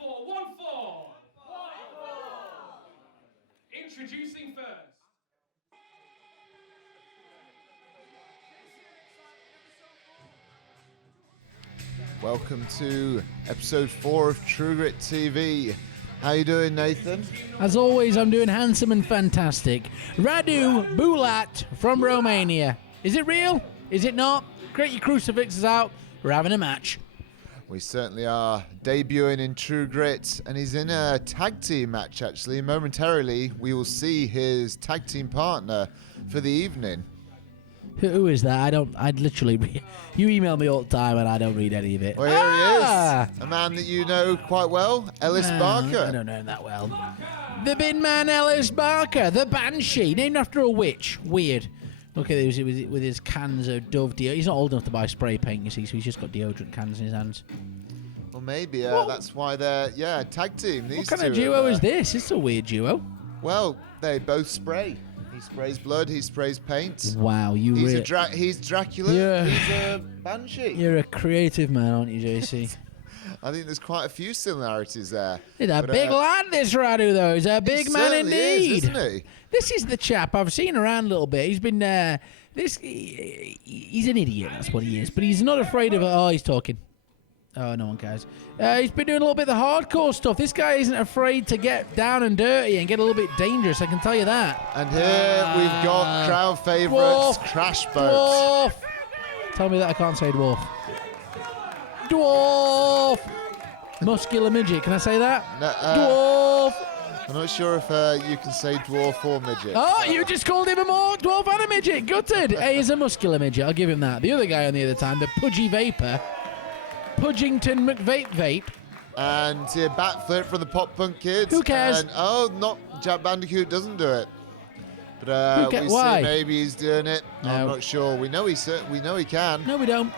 1-4. Introducing first. Welcome to episode 4 of True Grit TV. How you doing, Nathan? As always, I'm doing handsome and fantastic. Radu Bulat from Romania. Is it real? Is it not? Get your crucifixes out. We're having a match. We certainly are debuting in True Grit, and he's in a tag team match, actually. Momentarily, we will see his tag team partner for the evening. Who is that? I'd literally... You email me all the time and I don't read any of it. Well, here he is. A man that you know quite well, Ellis Barker. I don't know him that well. The bin man Ellis Barker, the Banshee, named after a witch. Weird. Look at this with his cans of Dove deodorant. He's not old enough to buy spray paint, you see, so he's just got deodorant cans in his hands. Well, maybe that's why they're, tag team. These what kind of duo is this? It's a weird duo. Well, they both spray. He sprays blood, he sprays paint. Wow, he's Dracula, yeah. He's a Banshee. You're a creative man, aren't you, JC? I think there's quite a few similarities there. He's a big lad, this Radu, though. He's a big man indeed. Is, isn't he? This is the chap I've seen around a little bit. He's been he's an idiot. That's what he is. But he's not afraid of. Oh, he's talking. Oh, no one cares. He's been doing a little bit of the hardcore stuff. This guy isn't afraid to get down and dirty and get a little bit dangerous. I can tell you that. And here we've got crowd favourites, Crash Boat. Dwarf. Tell me that I can't say dwarf. Dwarf. Muscular midget. Can I say that? No, dwarf. I'm not sure if you can say dwarf or midget. Oh, you just called him a dwarf and a midget. Gutted. Hey, he's a muscular midget. I'll give him that. The other guy on the other time, the pudgy vapor, Pudgington McVape. And backflip from the Pop Punk Kids. Who cares? And, not Jack Bandicoot doesn't do it. But we why? see maybe he's doing it. No. I'm not sure. We know he can. No, we don't.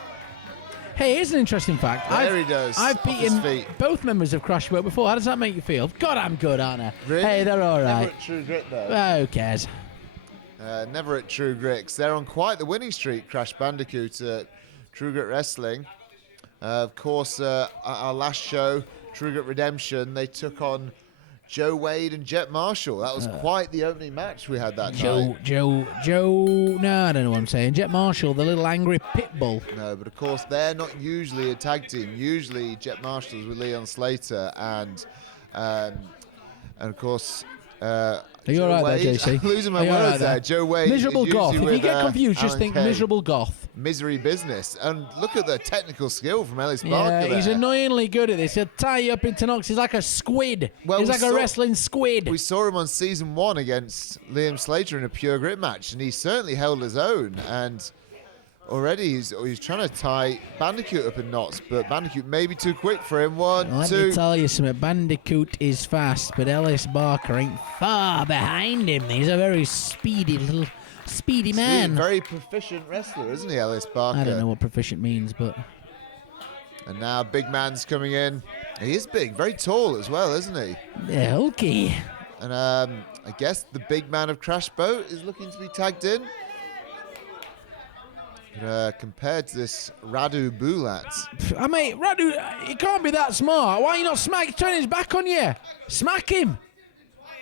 Hey, here's an interesting fact. He does. I've beaten both members of Crash Boat before. How does that make you feel? God, I'm good, aren't I? Really? Hey, they're all right. Never at True Grit, though. Who cares? Never at True Grit. 'Cause they're on quite the winning streak, Crash Bandicoot at True Grit Wrestling. Of course, our last show, True Grit Redemption, they took on Joe Wade and Jet Marshall. That was quite the opening match we had that night. Joe. No, I don't know what I'm saying. Jet Marshall, the little angry pit bull. No, but of course, they're not usually a tag team. Usually, Jet Marshall's with Leon Slater and of course... Are you all right there, JC? I'm losing my words there. Joe Wade. Miserable goth. If you get confused, just Alan think Kay. miserable goth. Misery business. And look at the technical skill from Ellis Barker Yeah, he's there. annoyingly good at this. He'll tie you up into knots. He's like a squid. Well, he's we like a wrestling squid. We saw him on season 1 against Liam Slater in a pure grit match, and he certainly held his own. And already he's trying to tie Bandicoot up in knots, but Bandicoot may be too quick for him. Let me tell you something. Bandicoot is fast, but Ellis Barker ain't far behind him. He's a very speedy man. Very proficient wrestler, isn't he, Ellis Barker? I don't know what proficient means, but... And now big man's coming in. He is big, very tall as well, isn't he? Yeah, okay. And I guess the big man of Crash Boat is looking to be tagged in. Compared to this Radu Bulat. Mate, Radu, he can't be that smart. Why are you not turning his back on you? Smack him.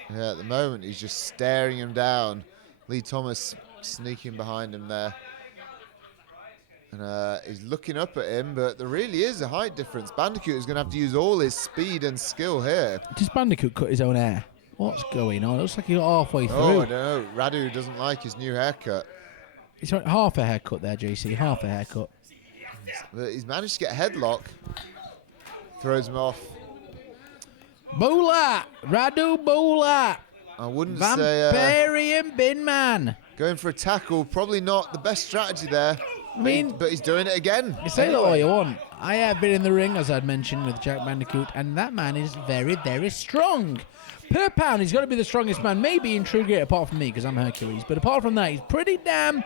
Yeah, at the moment, he's just staring him down. Lee Thomas sneaking behind him there. And he's looking up at him, but there really is a height difference. Bandicoot is going to have to use all his speed and skill here. Does Bandicoot cut his own hair? What's going on? It looks like he got halfway through. Oh, I don't know. Radu doesn't like his new haircut. He's got half a haircut there, JC. Half a haircut. But he's managed to get a headlock. Throws him off. Bulat! Radu Bulat! I wouldn't Vampirian bin man. Going for a tackle, probably not the best strategy there. I mean, but he's doing it again. You say that all you want. I have been in the ring, as I'd mentioned, with Jack Bandicoot, and that man is very, very strong. Per pound, he's got to be the strongest man, maybe in True Grit, apart from me, because I'm Hercules. But apart from that, he's pretty damn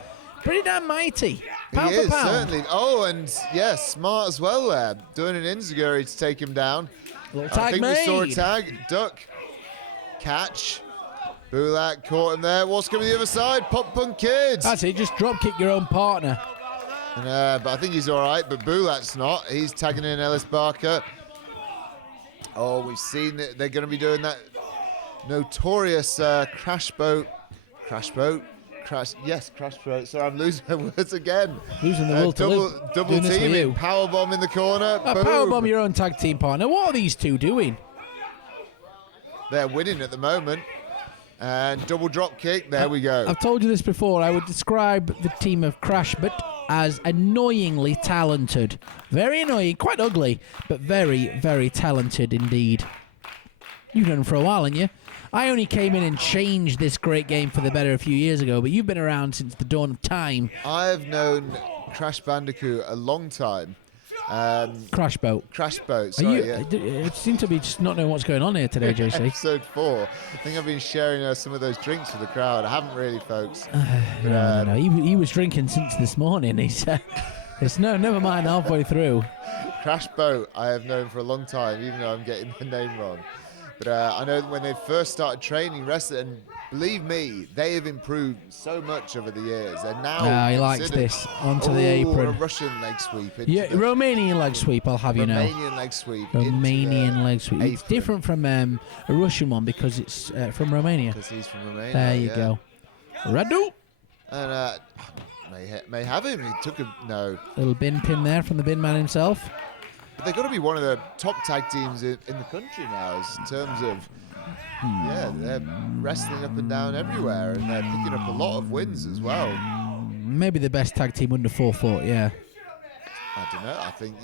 mighty. Pound he is, for pound. certainly. Oh, and yeah, smart as well there. Doing an enziguri to take him down. Little tag I think made. we saw a tag. Duck. Catch. Bulat caught him there. What's coming the other side? Pop Punk Kids. That's it. Just drop kick your own partner. And, but I think he's all right, but Bulat's not. He's tagging in Ellis Barker. Oh, we've seen that they're going to be doing that notorious crash boat. Sorry, I'm losing my words again. Losing the will to live. Double teaming, power bomb in the corner. Power bomb your own tag team partner. What are these two doing? They're winning at the moment. And double drop kick. There we go. I've told you this before. I would describe the team of Crashbot as annoyingly talented. Very annoying, quite ugly, but very, very talented indeed. You've known them for a while, haven't you? I only came in and changed this great game for the better a few years ago, but you've been around since the dawn of time. I've known Crash Bandicoot a long time. Crash Boat, sorry. It seems to be just not knowing what's going on here today, JC. Episode 4. I think I've been sharing some of those drinks with the crowd. I haven't really, folks. No. He was drinking since this morning. He's never mind halfway through. Crash Boat, I have known for a long time, even though I'm getting the name wrong. But I know when they first started training wrestling, and believe me, they have improved so much over the years. They're now he likes this. Onto the apron. A Russian leg sweep. Romanian leg sweep, I'll have you know. Romanian leg sweep. Romanian leg sweep. It's apron. different from a Russian one because it's from Romania. Because he's from Romania. There you go. Radu. And may have him. He took a Little bin pin there from the bin man himself. But they've got to be one of the top tag teams in the country now, in terms of, they're wrestling up and down everywhere, and they're picking up a lot of wins as well. Maybe the best tag team under 4 foot, yeah. I don't know. I think,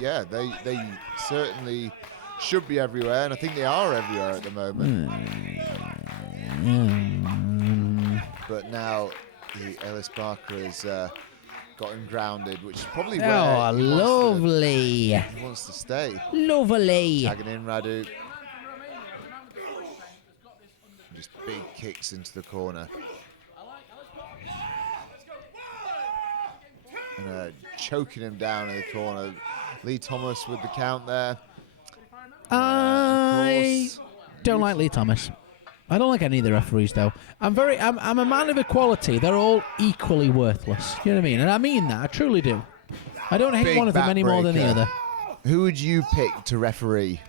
they certainly should be everywhere, and I think they are everywhere at the moment. But now the Ellis Barker is... got him grounded, which is probably where he wants to stay. Lovely. Tagging in Radu. Just big kicks into the corner. And choking him down in the corner. Lee Thomas with the count there. I don't like Lee Thomas. I don't like any of the referees, though. I'm a man of equality. They're all equally worthless. You know what I mean? And I mean that. I truly do. I don't hate one of them any more than the other. Who would you pick to referee?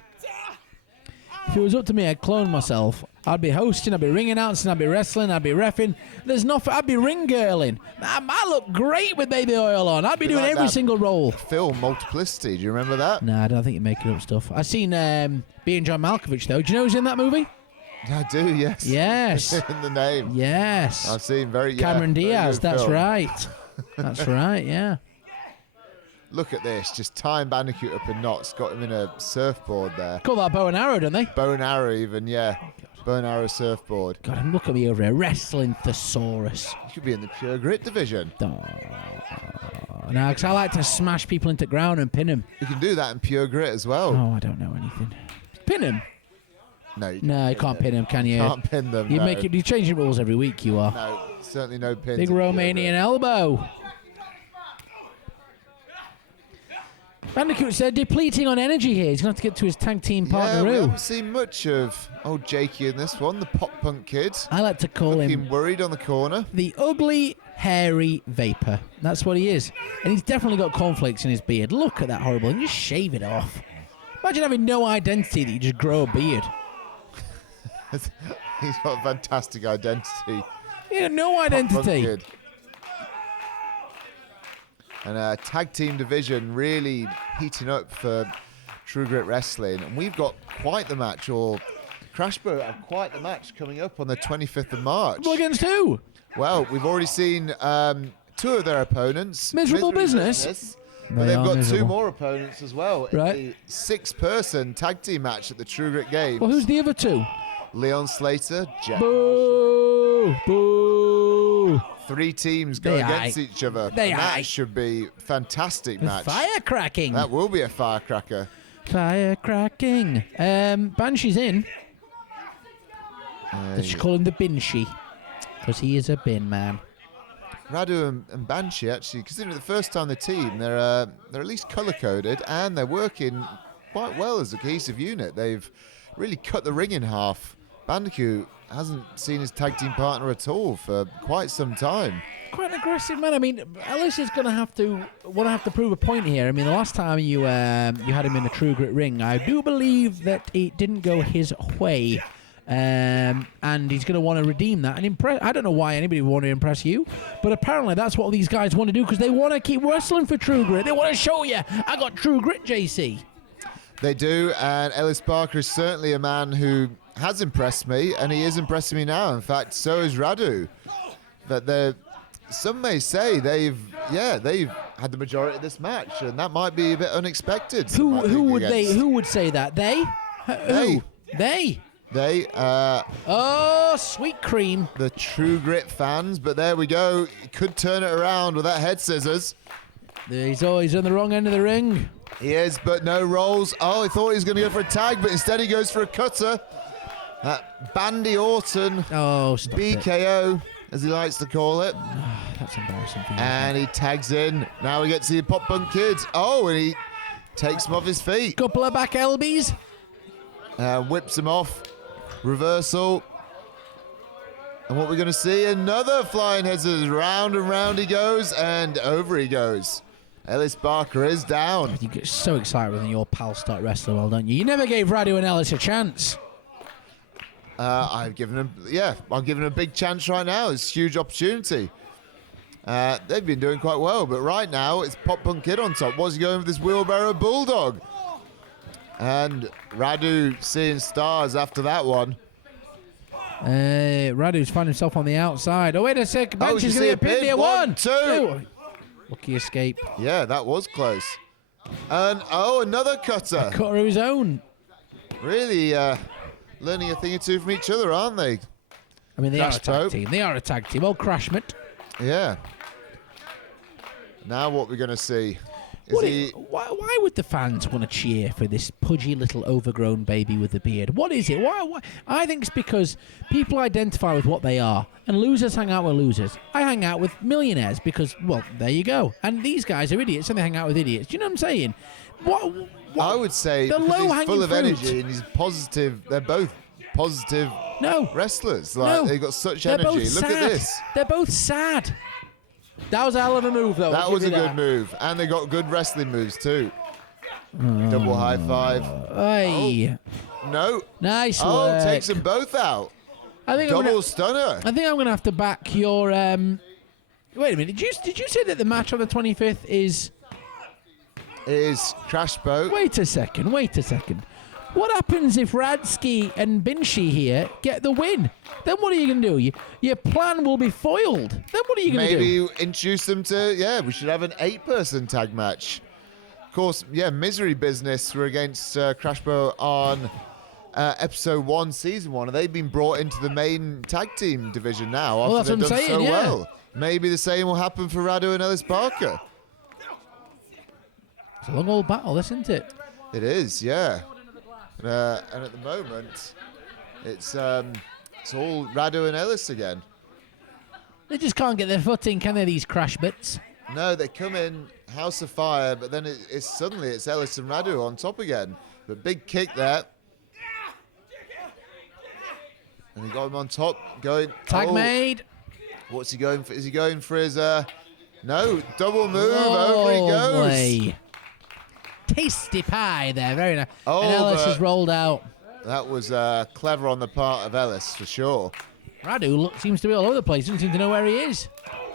If it was up to me, I'd clone myself. I'd be hosting, I'd be ring announcing, I'd be wrestling, I'd be reffing. I'd be ring girling. I look great with baby oil on. I'd be doing every single role. Film Multiplicity, do you remember that? Nah, I don't think you're making up stuff. I've seen being John Malkovich, though. Do you know who's in that movie? I do, yes. Yes. In the name. Yes. I've seen Cameron Diaz, that's film. Right. That's right, yeah. Look at this, just tying Bandicoot up in knots, got him in a surfboard there. Call that bow and arrow, don't they? Bow and arrow even, yeah. Bow and arrow surfboard. God, and look at me over here, wrestling thesaurus. You could be in the pure grit division. No, because I like to smash people into ground and pin them. You can do that in pure grit as well. Oh, I don't know anything. Pin him? No, you can't pin them, can you? Can't pin them. You change your rules every week. You are. No, certainly no pins. Big Romanian elbow. Bandicoot's depleting on energy here. He's going to have to get to his tag team partner. We haven't seen much of old Jakey in this one, the pop punk kid. I like to call him worried on the corner. The ugly, hairy vapor. That's what he is. And he's definitely got cornflakes in his beard. Look at that horrible. And just shave it off. Imagine having no identity that you just grow a beard. He's got a fantastic identity. Yeah, no identity. And tag team division really heating up for True Grit Wrestling. And we've got quite the match, or Crashboat have quite the match coming up on the 25th of March. Well, against who? Well, we've already seen 2 of their opponents. Miserable business. But they've got miserable. 2 more opponents as well. Right. In the 6-person tag team match at the True Grit Games. Well, who's the other 2? Leon Slater, Jeff. Boo! Boo! 3 teams go against each other. That should be a fantastic match. Firecracking. That will be a firecracker. Firecracking. Banshee's in. They should call him the Binshee, because he is a bin man. Radu and Banshee, actually, considering the first time the team, they're at least colour-coded, and they're working quite well as a cohesive unit. They've really cut the ring in half. Bandicoot hasn't seen his tag team partner at all for quite some time. quite an aggressive man. I mean, Ellis is going to have to prove a point here. I mean, the last time you had him in the True Grit ring, I do believe that it didn't go his way. And he's going to want to redeem that and impress. I don't know why anybody would want to impress you, but apparently that's what these guys want to do because they want to keep wrestling for True Grit. They want to show you, I got True Grit, JC. They do, and Ellis Barker is certainly a man who has impressed me, and he is impressing me now. In fact, so is Radu. That some may say they've had the majority of this match, and that might be a bit unexpected. Who would say that? They? Who? They? Oh, sweet cream. The True Grit fans, but there we go. He could turn it around with that head scissors. He's always on the wrong end of the ring. He is, but no rolls. Oh, he thought he was going to go for a tag, but instead he goes for a cutter. That Bandy Orton BKO, as he likes to call it. That's embarrassing for you. And he tags in. Now we get to see the Pop Punk Kids. Oh, and he takes him off his feet. Couple of back elbies. Whips him off. Reversal. And what we're going to see, another flying head scissors. Round and round he goes, and over he goes. Ellis Barker is down. You get so excited when your pals start wrestling well, don't you? You never gave Radu and Ellis a chance. I'm giving him a big chance right now. It's a huge opportunity. They've been doing quite well, but right now it's Pop Punk Kid on top. What's he going with this wheelbarrow bulldog? And Radu seeing stars after that one. Radu's found himself on the outside. Oh, wait a sec. Bench is going to get pinned here. 1, 2. Lucky escape. Yeah, that was close. And, another cutter. A cutter of his own. Really learning a thing or two from each other, aren't they? I mean, they are a tag team. They are a tag team. Oh, Crashment. Yeah. Now what we're going to see. Why would the fans want to cheer for this pudgy little overgrown baby with the beard? What is it? Why? I think it's because people identify with what they are, and losers hang out with losers. I hang out with millionaires because, well, there you go. And these guys are idiots, and they hang out with idiots. Do you know what I'm saying? What I would say because he's full of energy and he's positive. They're both positive wrestlers. They've got such energy. Look at this. They're both sad. That was a hell of a move, though. That was a good move. And they got good wrestling moves, too. Double high five. Hey. Oh, no. Nice work. Takes them both out. Double stunner. I think I'm going to have to back your... Wait a minute. Did you say that the match on the 25th is Crash Boat? Wait a second. What happens if Radsky and Binshi here get the win? Then what are you going to do? Your plan will be foiled. Then what are you going to do? Maybe introduce them to, we should have an 8-person tag match. Of course, Misery Business were against Crash Boat on episode 1, season 1. And they've been brought into the main tag team division now after they've done so well. Maybe the same will happen for Radu and Ellis Barker. It's a long old battle, isn't it? It is, yeah. And at the moment, it's all Radu and Ellis again. They just can't get their footing, can they, these crash bits? No, they come in House of Fire, but then it's Ellis and Radu on top again. But big kick there. And he got him on top, going... Tag made. What's he going for? Is he going for his... No, double move, over he goes. Boy. Tasty pie there, very nice. Oh, and Ellis has rolled out. That was clever on the part of Ellis, for sure. Radu seems to be all over the place, doesn't seem to know where he is.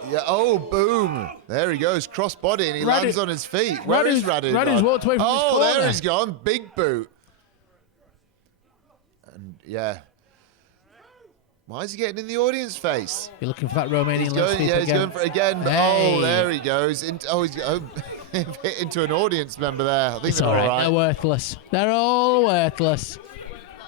Yeah, boom. There he goes, cross body, and he lands on his feet. Where is Radu? Radu's walked away from his corner. There he's gone, big boot. And, why is he getting in the audience face? You're looking for that Romanian leg sweep again. He's going for it again. Hey. Oh, there he goes. He's hit into an audience member there. I think it's they're all right. They're worthless. They're all worthless.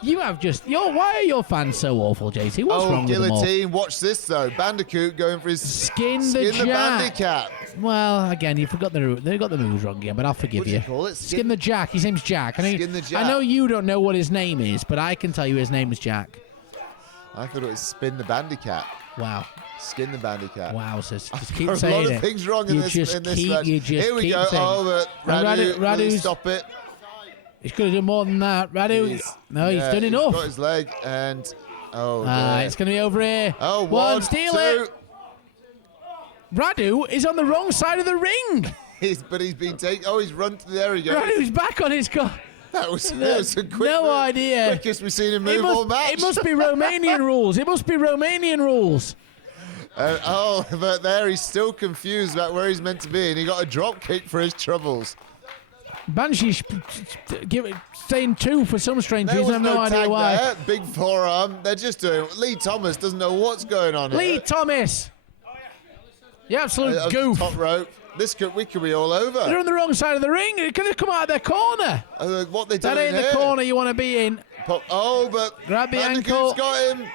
You have why are your fans so awful, JC? What's wrong with them all? Guillotine. Watch this, though. Bandicoot going for his Skin the Bandicat. Well, again, you forgot they got the moves wrong again, but I'll forgive you. What do you call it? Skin the Jack. His name's Jack. Skin the Jack. I know you don't know what his name is, but I can tell you his name is Jack. I thought it was Spin the Bandicat. Wow. Skin the Bandicat. Wow, sis. Just keep saying it. A lot of things wrong in this match. Here we go. Radu, stop it. He could have done more than that. Radu, he's done enough. He's got his leg and... it's going to be over here. One, steal two. it. Radu is on the wrong side of the ring. He's been taken. Oh, he's run to there he goes. Radu's back on his car. That was a quick No move. idea. Quickest we've seen him move all match. It must be Romanian rules. It must be Romanian rules. But there he's still confused about where he's meant to be, and he got a drop kick for his troubles. Banshee saying 2 for some strange There reason. I was have no idea tag why. there. Big forearm. They're just doing. Lee Thomas doesn't know what's going on Lee here. Thomas. The absolute Up the goof. top rope. We could be all over. They're on the wrong side of the ring. They could have come out of their corner. What they doing That ain't here? the corner you want to be in. But Grab the Bandicoot's ankle. got him.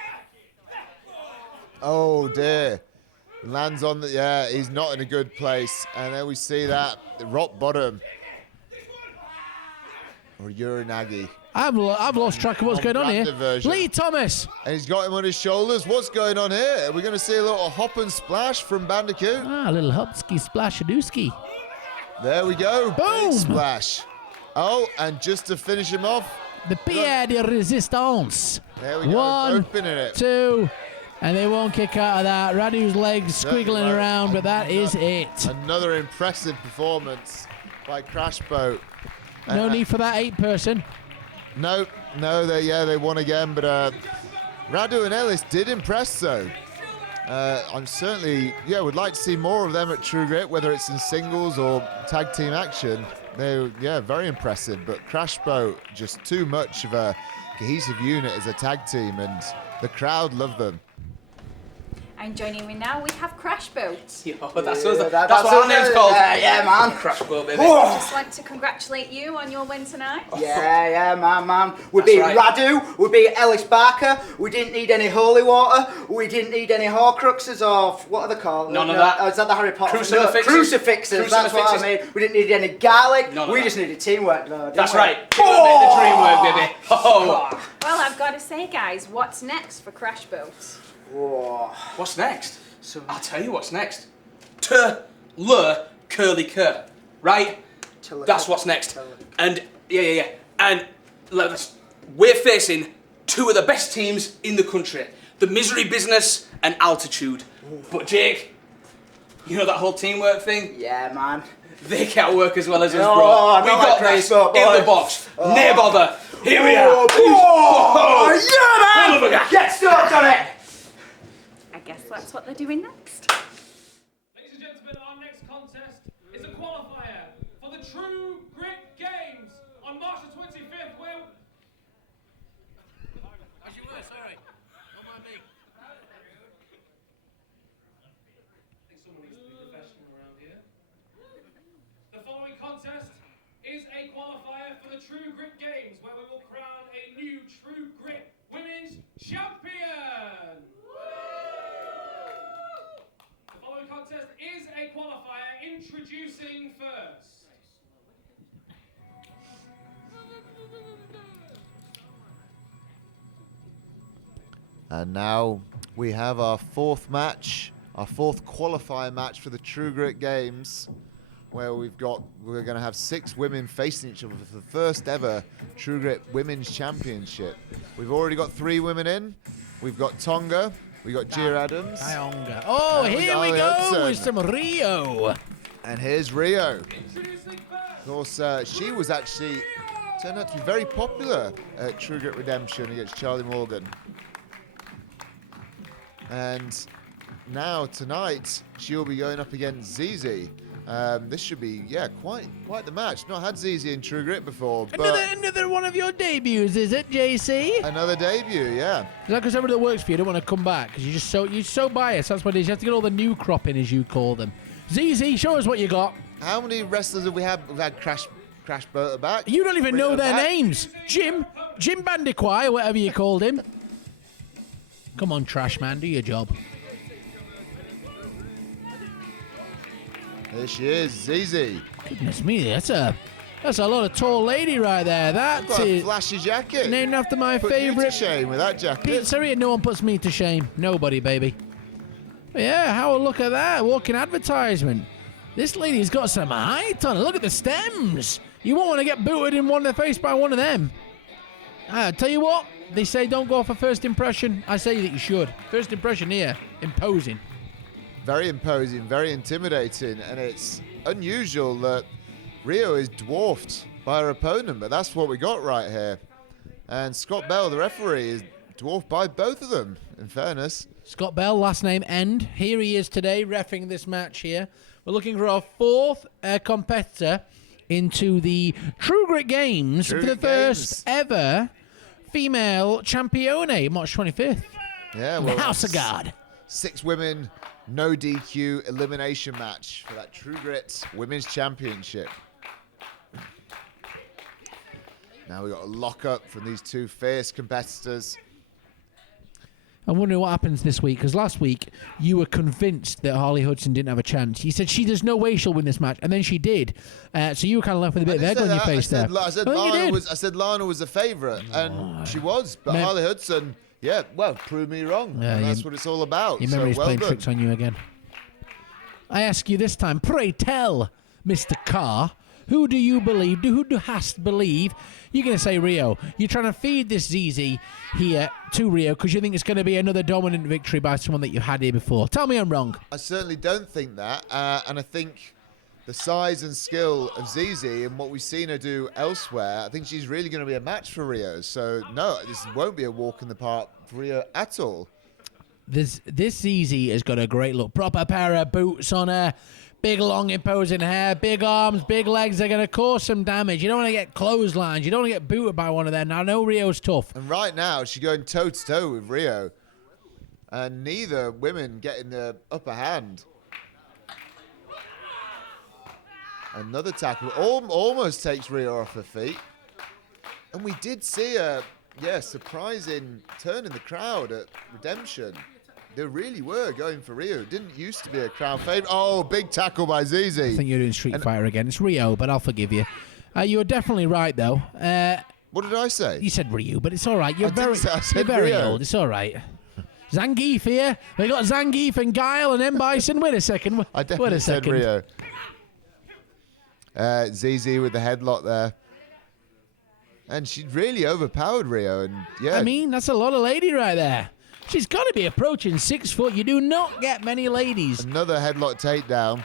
Oh dear. Lands on the. Yeah, he's not in a good place. And then we see that rock bottom. Or Uranagi. I've lost track of what's going on here. Version. Lee Thomas. And he's got him on his shoulders. What's going on here? Are we going to see a little hop and splash from Bandicoot? Ah, a little hopski splashaduski. There we go. Boom. Big splash. Oh, and just to finish him off. The Pierre de Resistance. There we go. 1, Both been in it. 2, and they won't kick out of that. Radu's legs squiggling around, but that is it. Another impressive performance by Crash Boat. No need for that 8-person. No, they won again, but Radu and Ellis did impress though. I'm certainly, would like to see more of them at True Grit, whether it's in singles or tag team action. They're, very impressive, but Crash Boat, just too much of a cohesive unit as a tag team, and the crowd love them. And joining me now, we have Crash Boat. That's what our name's called. Yeah, man. Crash Boat, baby. I just want to congratulate you on your win tonight. Yeah, man. We That's beat right. Radu, we beat Ellis Barker, we didn't need any holy water, we didn't need any Horcruxes or what are they called? None of that. Oh, is that the Harry Potter? Crucifixes. Crucifixes, that's what I mean. We didn't need any garlic, None of we that. just needed teamwork. Though, didn't That's we? right. Make the dream work, baby. Oh. Well, I've got to say, guys, what's next for Crash Boat? Whoa. What's next? So, I'll tell you what's next. Curly cur. Right? That's what's next. And And we're facing 2 of the best teams in the country. The Misery Business and Altitude. But Jake, you know that whole teamwork thing? Yeah, man. They can't work as well as us, No, bro. I We don't got like this Crash Boat, in the boy. box. No bother. Here we are. Oh, yeah, man! Motherfucker. Get stoked on it! I guess that's what they're doing next. Ladies and gentlemen, our next contest is a qualifier for the True Grit Games on March the 25th, where... I think someone needs to be professional around here. The following contest is a qualifier for the True Grit Games, where we will crown a new True Grit Women's Champion. The following contest is a qualifier. Introducing first. And now we have our 4th match, our 4th qualifier match for the True Grit Games, where we're going to have 6 women facing each other for the first ever True Grit Women's Championship. We've already got 3 women in. We've got Tonga, we've got Gia Adams, Ionga. Oh, And we here got we Ali go Hudson. with some Rhio. and here's Rhio. Introducing Of course, she was actually turned out to be very popular at True Grit Redemption against Charlie Morgan. And now tonight she'll be going up against Zizi. This should be quite the match. Not had Zizi in True Grit before, but Another one of your debuts, is it, JC? another debut, yeah. Is that because somebody that works for you don't want to come back? Because you're so biased. That's what it is. You have to get all the new crop in, as you call them. ZZ, show us what you got. How many wrestlers have we had? We've had Crash Boater back. You don't even Bring know her their back. names. Jim Bandiquai, or whatever you called him. Come on, trash man, do your job. There she is, Zizi. Goodness me, that's a lot of tall lady right there. That Got a is flashy jacket. named after my Put you to favourite shame with that jacket. pizzeria. No one puts me to shame. Nobody, baby. But yeah, how a look at that. Walking advertisement. This lady's got some height on her. Look at the stems. You won't want to get booted in the face by one of them. I tell you what, they say don't go for first impression. I say that you should. First impression here, imposing. very imposing, very intimidating, and it's unusual that Rhio is dwarfed by her opponent, but that's what we got right here. And Scott Bell, the referee, is dwarfed by both of them, in fairness. Scott Bell, last name End. Here he is today, reffing this match here. We're looking for our fourth competitor into the True Grit Games for the first ever female champione, March 25th. Yeah, well, House of God. 6 women, no DQ elimination match for that True Grit Women's Championship. Now we've got a lock-up from these 2 fierce competitors. I'm wondering what happens this week, because last week you were convinced that Harley Hudson didn't have a chance. You said there's no way she'll win this match, and then she did. So you were kind of left with a bit of egg on your face there. I said Lana was a favourite, and she was. But Harley Hudson, proved me wrong. Yeah, and that's what it's all about. Your memory's playing tricks on you again. I ask you this time, pray tell, Mr. Carr, who do you believe, who has to believe? You're going to say Rhio. You're trying to feed this Zizi here to Rhio because you think it's going to be another dominant victory by someone that you've had here before. Tell me I'm wrong. I certainly don't think that. And I think the size and skill of Zizi and what we've seen her do elsewhere, I think she's really going to be a match for Rhio. So, no, this won't be a walk in the park for Rhio at all. This Zizi has got a great look. Proper pair of boots on her. Big, long, imposing hair, big arms, big legs. They're going to cause some damage. You don't want to get clotheslines. You don't want to get booted by one of them. Now, I know Rio's tough. And right now, she's going toe-to-toe with Rhio. And neither women getting the upper hand. Another tackle. Almost takes Rhio off her feet. And we did see a surprising turn in the crowd at Redemption. They really were going for Rhio. It didn't used to be a crowd favourite. Oh, big tackle by Zizi. I think you're doing Street Fighter again. It's Rhio, but I'll forgive you. You were definitely right, though. What did I say? You said Rhio, but it's all right. You're very Rhio. old. It's all right. Zangief here. We got Zangief and Guile and M. Bison. Wait a second. I definitely said Rhio. Zizi with the headlock there. And she really overpowered Rhio. And yeah, I mean, that's a lot of lady right there. She's got to be approaching 6 foot. You do not get many ladies. Another headlock takedown.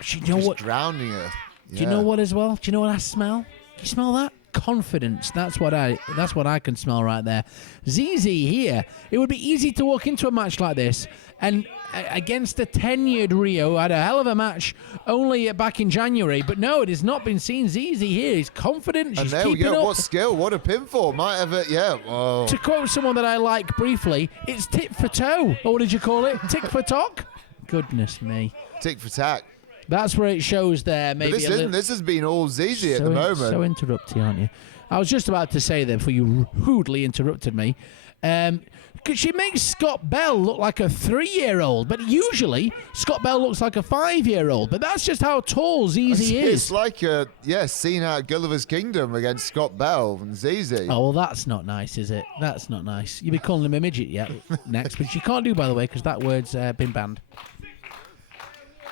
She's drowning her. Yeah. Do you know what as well? Do you know what I smell? Can you smell that? Confidence. That's what I can smell right there. Zizi here. It would be easy to walk into a match like this and against a tenured Rhio, had a hell of a match only back in January, but no, it has not been seen. Zizi here. He's confident. She's and there we keeping go. up. What skill? What a pinfall. Might have it. Yeah. Whoa. To quote someone that I like briefly, it's tit for toe. Or what did you call it? Tick for tock? Goodness me. Tick for tack. That's where it shows there. Maybe this has been all Zizi at the moment. So interrupty, aren't you? I was just about to say that before you rudely interrupted me. Because she makes Scott Bell look like a 3-year-old, but usually Scott Bell looks like a 5-year-old. But that's just how tall Zizi is. It's like a scene out of Gulliver's Kingdom against Scott Bell and Zizi. Oh, well, that's not nice, is it? That's not nice. You'll be calling him a midget yet next, which you can't do, by the way, because that word's been banned.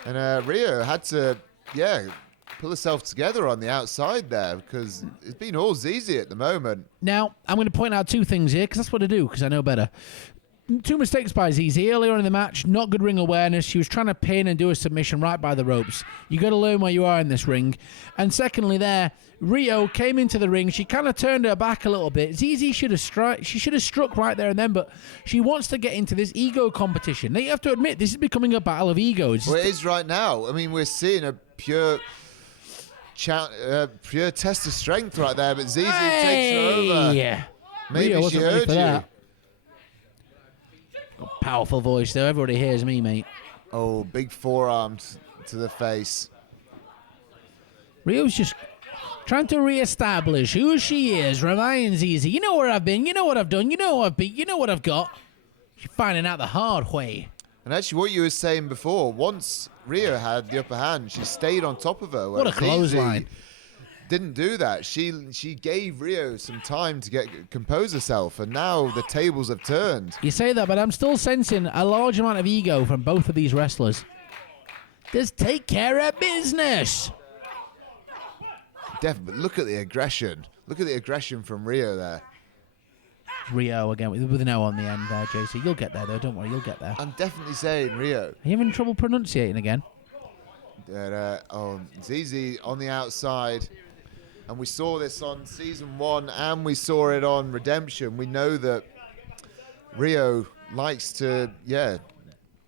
And Rhio had to, pull herself together on the outside there because it's been all Zizi at the moment. Now, I'm going to point out 2 things here because that's what I do because I know better. 2 mistakes by Zizi earlier on in the match. Not good ring awareness. She was trying to pin and do a submission right by the ropes. You got to learn where you are in this ring. And secondly, there, Rhio came into the ring. She kind of turned her back a little bit. Zizi should have struck right there and then, but she wants to get into this ego competition. Now, you have to admit, this is becoming a battle of egos. Well, it is right now. I mean, we're seeing a pure test of strength right there, but Zizi takes her over. Maybe Rhio she heard you. That. Powerful voice, though. Everybody hears me, mate. Oh, big forearms to the face. Rio's just trying to re-establish who she is. Reminds Zizi, you know where I've been, you know what I've done, you know what I've beat, you know what I've got. She's finding out the hard way. And actually, what you were saying before, once Rhio had the upper hand, she stayed on top of her. What a clothesline. Didn't do that. She gave Rhio some time to compose herself, and now the tables have turned. You say that, but I'm still sensing a large amount of ego from both of these wrestlers. Just take care of business. Definitely, but look at the aggression. Look at the aggression from Rhio there. Rhio again with an O on the end there, JC. You'll get there, though. Don't worry, you'll get there. I'm definitely saying Rhio. Are you having trouble pronunciating again? Zizi on the outside. And we saw this on Season 1 and we saw it on Redemption. We know that Rhio likes to,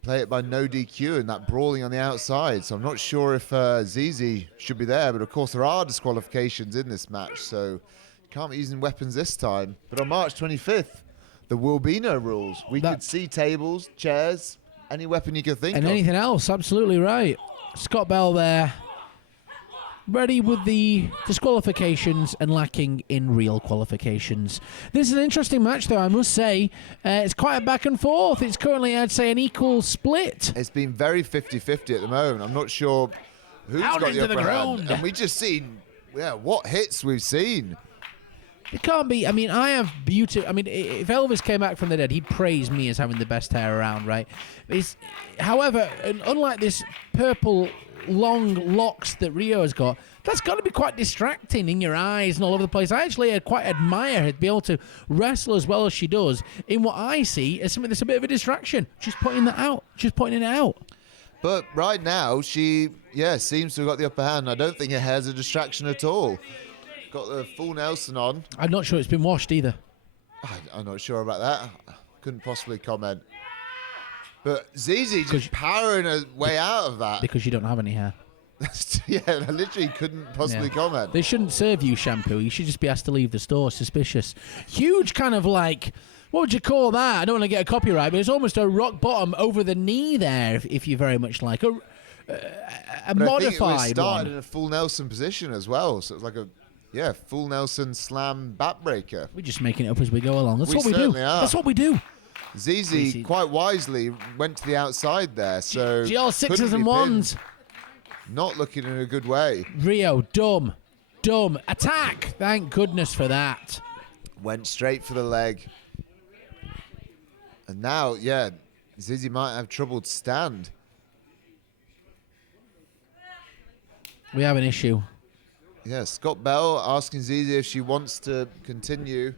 play it by no DQ and that brawling on the outside. So I'm not sure if Zizi should be there. But, of course, there are disqualifications in this match. So you can't be using weapons this time. But on March 25th, there will be no rules. We could see tables, chairs, any weapon you could think of. And anything else, absolutely right. Scott Bell there, ready with the disqualifications and lacking in real qualifications. This is an interesting match, though, I must say. It's quite a back and forth. It's currently, I'd say, an equal split. It's been very 50-50 at the moment. I'm not sure who's got the upper hand. And we just seen, what hits we've seen. It can't be. I mean, I have beauty. I mean, if Elvis came back from the dead, he'd praise me as having the best hair around, right? However, unlike this purple long locks that Rhio has got, that's got to be quite distracting in your eyes and all over the place. I actually quite admire her to be able to wrestle as well as she does in what I see as something that's a bit of a distraction. She's pointing that out. She's pointing it out. But right now, she, seems to have got the upper hand. I don't think her hair's a distraction at all. Got the full Nelson on. I'm not sure it's been washed either. I'm not sure about that. Couldn't possibly comment. But Zizi just powering her way out of that. Because you don't have any hair. I literally couldn't possibly comment. They shouldn't serve you shampoo. You should just be asked to leave the store. Suspicious. Huge kind of like, what would you call that? I don't want to get a copyright, but it's almost a rock bottom over the knee there, if you very much like. A modified one. I think it started in a full Nelson position as well. So it's like a... full Nelson slam backbreaker. We're just making it up as we go along. That's We what we do. certainly are. That's what we do. Zizi quite wisely went to the outside there. So GL sixes couldn't and be ones. pinned. Not looking in a good way. Rhio, dumb. Attack. Thank goodness for that. Went straight for the leg. And now, Zizi might have trouble to stand. We have an issue. Yeah, Scott Bell asking Zizi if she wants to continue.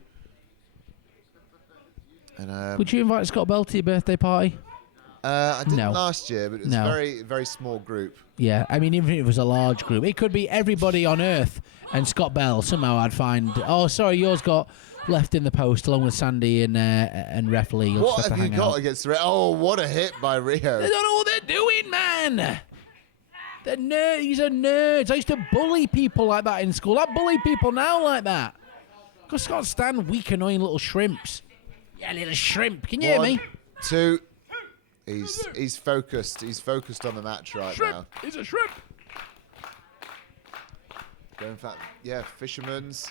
And Would you invite Scott Bell to your birthday party? I didn't No. last year, but it was a very, very small group. Yeah, I mean, even if it was a large group, it could be everybody on Earth and Scott Bell. Somehow I'd find. Oh, sorry, yours got left in the post along with Sandy and Ref Lee. What have you got against the? Oh, what a hit by Rhio! They don't know what they're doing, man. They're nerds. These are nerds. I used to bully people like that in school. I bully people now like that. Because I can't stand weak, annoying little shrimps. Yeah, little shrimp. Can you hear me? 2. He's focused. He's focused on the match right now. He's a shrimp. Going for Fisherman's.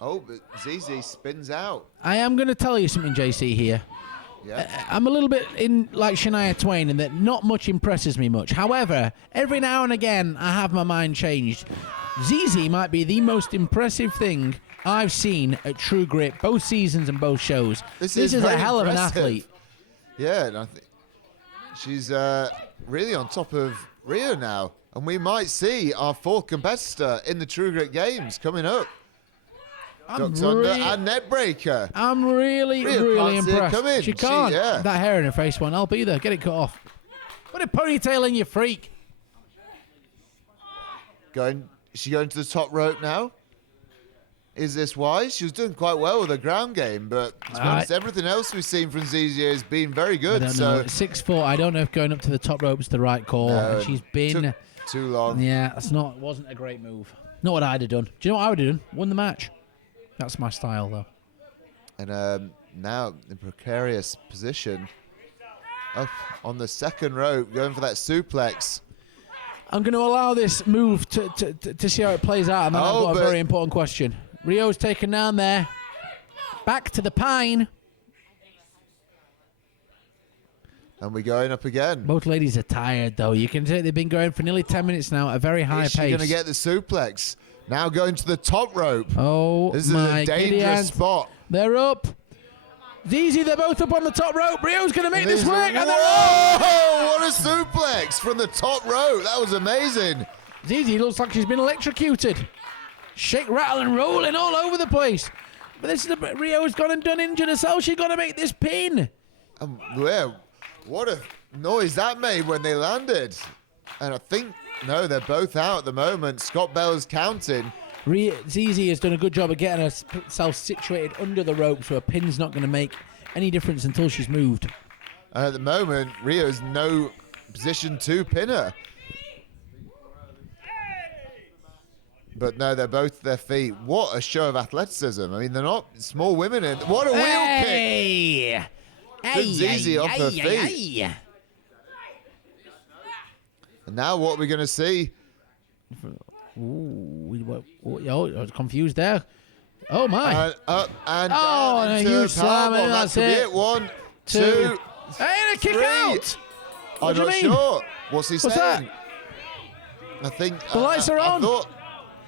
Oh, but Zizi spins out. I am going to tell you something, JC, here. Yeah. I'm a little bit in like Shania Twain in that not much impresses me much. However, every now and again, I have my mind changed. Zizi might be the most impressive thing I've seen at True Grit, both seasons and both shows. This is a hell of an athlete. Yeah, and I think she's really on top of Rhio now. And we might see our 4th competitor in the True Grit Games coming up. Ducks under and net breaker. I'm really impressed. She can't. That hair in her face won't help either. Get it cut off. Put a ponytail in, you freak. Is she going to the top rope now? Is this wise? She was doing quite well with her ground game, but to be honest, everything else we've seen from Zizi has been very good. I don't know. 6'4". I don't know if going up to the top rope is the right call. No, she's been took too long. Yeah, wasn't a great move. Not what I'd have done. Do you know what I would have done? Won the match. That's my style, though. And now in precarious position, up on the 2nd rope, going for that suplex. I'm going to allow this move to see how it plays out, and then I've got a very important question. Rio's taken down there. Back to the pine. And we're going up again. Both ladies are tired, though. You can see they've been going for nearly 10 minutes now at a very high pace. Is she going to get the suplex? Now going to the top rope. Oh, this is a dangerous spot. They're up. Zizi, they're both up on the top rope. Rio's going to make this work. And whoa! What a suplex from the top rope. That was amazing. Zizi looks like she's been electrocuted. Shake, rattle, and rolling all over the place. But this is Rhio's gone and done injured herself. She's got to make this pin. Yeah, what a noise that made when they landed. And I think, no, they're both out at the moment. Scott Bell's counting. Zizi has done a good job of getting herself situated under the rope, so her pin's not going to make any difference until she's moved. At the moment, Rio's no position to pin her. But no, they're both at their feet. What a show of athleticism. I mean, they're not small women. What a wheel kick. Took Zizi off her feet. And now what are we going to see? Ooh, I was confused there. Oh, my. And up and down. And a huge slam. That could be it. 1, 2, and a kick 3. out. I'm not sure. What's he saying? That? I think the lights are on. Thought,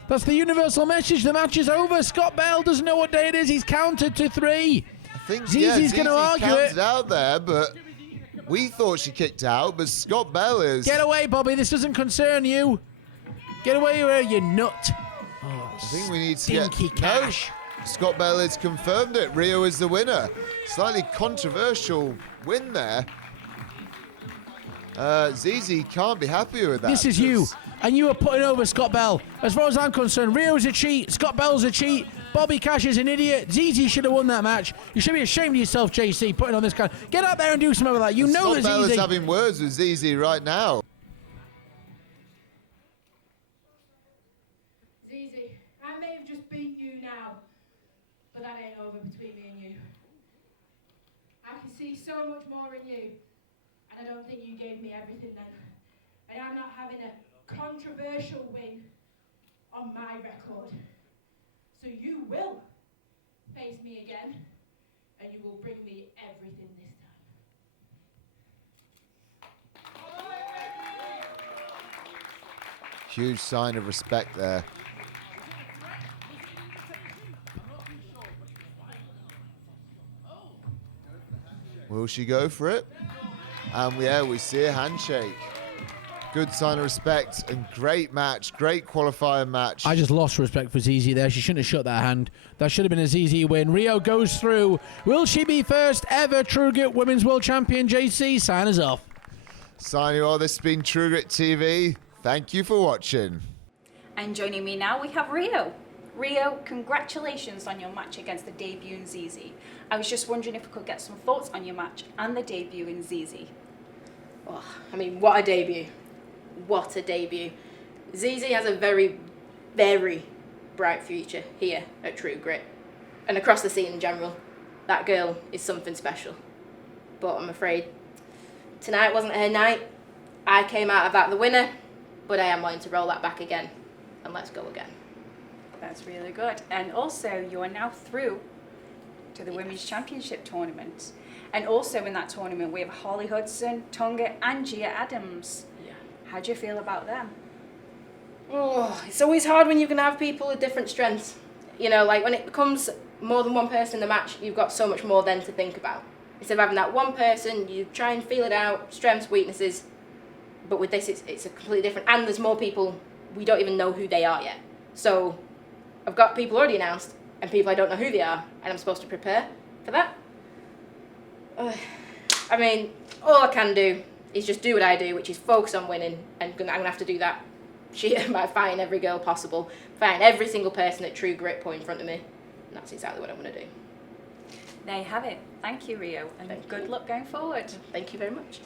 that's the universal message. The match is over. Scott Bell doesn't know what day it is. He's counted to 3. I think Zizi's going to argue it. Out there, but we thought she kicked out, but Scott Bell is. Get away, Bobby. This doesn't concern you. Get away here, you nut. I think we need to Stinky get cash. No, Scott Bell has confirmed it. Rhio is the winner. Slightly controversial win there. Zizi can't be happy with that. This is you, and you are putting over Scott Bell. As far as I'm concerned, Rio's a cheat. Scott Bell's a cheat. Bobby Cash is an idiot. Zizi should have won that match. You should be ashamed of yourself, JC, putting on this kind. Get out there and do something with that. You know Scott Bell Zizi is having words with Zizi right now. Zizi, I may have just beat you now, but that ain't over between me and you. I can see so much more in you, and I don't think you gave me everything then. And I'm not having a controversial win on my record. So you will face me again, and you will bring me everything this time. Huge sign of respect there. Will she go for it? And yeah, we see a handshake. Good sign of respect and great match, great qualifier match. I just lost respect for Zizi there. She shouldn't have shut that hand. That should have been a Zizi win. Rhio goes through. Will she be first ever True Grit Women's World Champion? JC, sign us off. Signing you all. This has been True Grit TV. Thank you for watching. And joining me now, we have Rhio. Rhio, congratulations on your match against the debut in Zizi. I was just wondering if we could get some thoughts on your match and the debut in Zizi. Oh, I mean, what a debut. What a debut. Zizi has a very, very bright future here at True Grit. And across the scene in general. That girl is something special. But I'm afraid tonight wasn't her night. I came out of that the winner, but I am wanting to roll that back again. And let's go again. That's really good. And also, you are now through to the Women's Championship tournament. And also in that tournament, we have Holly Hudson, Tonga, and Gia Adams. Yeah. How do you feel about them? Oh, it's always hard when you can have people with different strengths. You know, like when it becomes more than one person in the match, you've got so much more then to think about. Instead of having that one person, you try and feel it out, strengths, weaknesses. But with this, it's a completely different. And there's more people, we don't even know who they are yet. So I've got people already announced and people I don't know who they are, and I'm supposed to prepare for that. I mean, all I can do is just do what I do, which is focus on winning, and I'm going to have to do that by fighting every girl possible, fighting every single person at True Grit put in front of me, and that's exactly what I'm going to do. There you have it. Thank you, Rhio, and good luck going forward. Thank you very much.